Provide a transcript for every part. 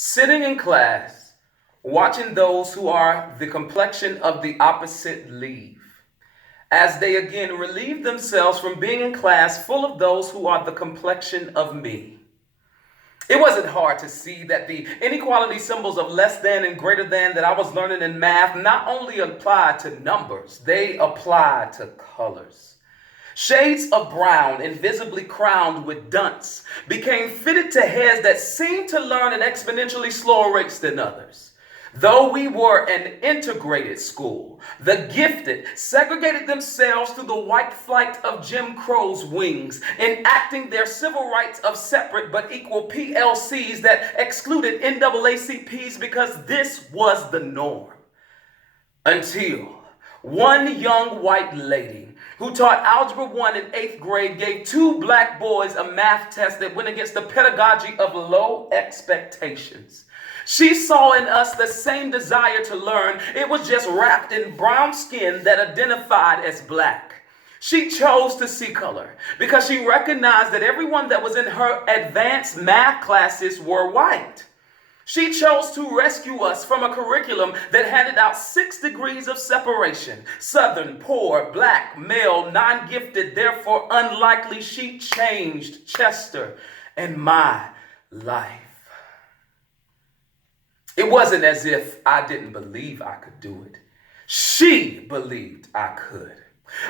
Sitting in class, watching those who are the complexion of the opposite leave, as they again relieve themselves from being in class full of those who are the complexion of me. It wasn't hard to see that the inequality symbols of less than and greater than that I was learning in math not only applied to numbers, they applied to colors. Shades of brown, invisibly crowned with dunce, became fitted to heads that seemed to learn at exponentially slower rates than others. Though we were an integrated school, the gifted segregated themselves through the white flight of Jim Crow's wings, enacting their civil rights of separate but equal PLCs that excluded NAACPs because this was the norm. Until one young white lady who taught Algebra 1 in 8th grade gave two black boys a math test that went against the pedagogy of low expectations. She saw in us the same desire to learn. It was just wrapped in brown skin that identified as black. She chose to see color because she recognized that everyone that was in her advanced math classes were white. She chose to rescue us from a curriculum that handed out 6 degrees of separation. Southern, poor, black, male, non-gifted, therefore unlikely. She changed Chester and my life. It wasn't as if I didn't believe I could do it. She believed I could.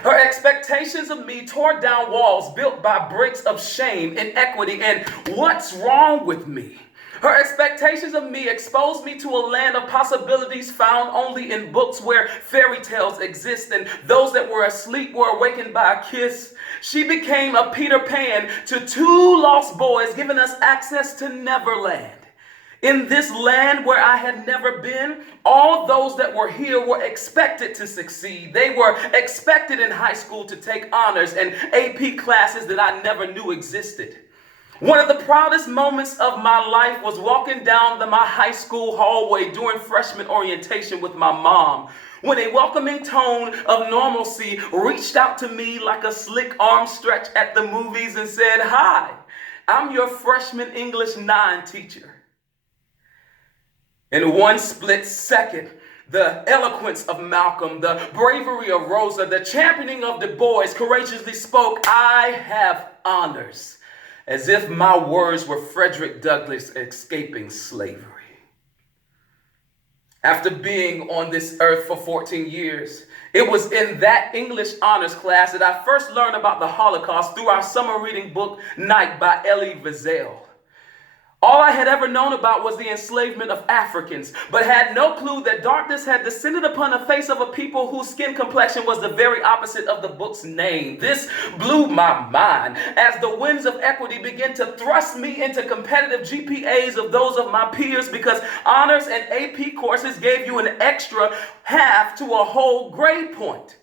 Her expectations of me tore down walls built by bricks of shame, inequity, and what's wrong with me. Her expectations of me exposed me to a land of possibilities found only in books where fairy tales exist and those that were asleep were awakened by a kiss. She became a Peter Pan to 2 lost boys, giving us access to Neverland. In this land where I had never been, all those that were here were expected to succeed. They were expected in high school to take honors and AP classes that I never knew existed. One of the proudest moments of my life was walking down my high school hallway during freshman orientation with my mom, when a welcoming tone of normalcy reached out to me like a slick arm stretch at the movies and said, "Hi, I'm your freshman English 9 teacher." In one split second, the eloquence of Malcolm, the bravery of Rosa, the championing of Du Bois courageously spoke, "I have honors," as if my words were Frederick Douglass escaping slavery. After being on this earth for 14 years, it was in that English honors class that I first learned about the Holocaust through our summer reading book, Night by Elie Wiesel. All I had ever known about was the enslavement of Africans, but had no clue that darkness had descended upon the face of a people whose skin complexion was the very opposite of the book's name. This blew my mind as the winds of equity began to thrust me into competitive GPAs of those of my peers because honors and AP courses gave you an extra half to a whole grade point.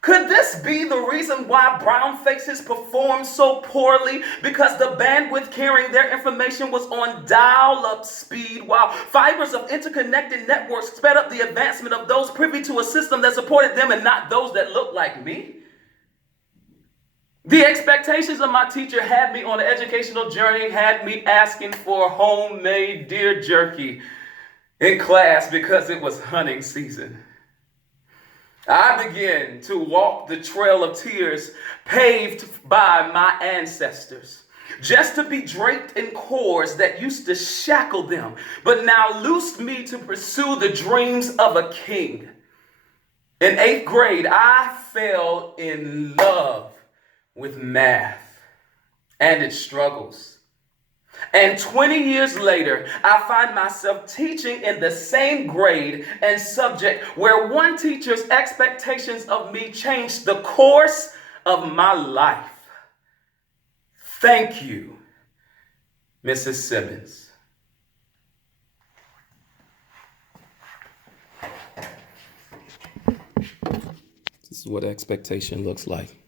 Could this be the reason why brown faces performed so poorly? Because the bandwidth carrying their information was on dial-up speed, while fibers of interconnected networks sped up the advancement of those privy to a system that supported them and not those that looked like me? The expectations of my teacher had me on an educational journey, had me asking for homemade deer jerky in class because it was hunting season. I began to walk the trail of tears paved by my ancestors, just to be draped in cords that used to shackle them, but now loosed me to pursue the dreams of a king. In 8th grade, I fell in love with math and its struggles. And 20 years later, I find myself teaching in the same grade and subject where one teacher's expectations of me changed the course of my life. Thank you, Mrs. Simmons. This is what expectation looks like.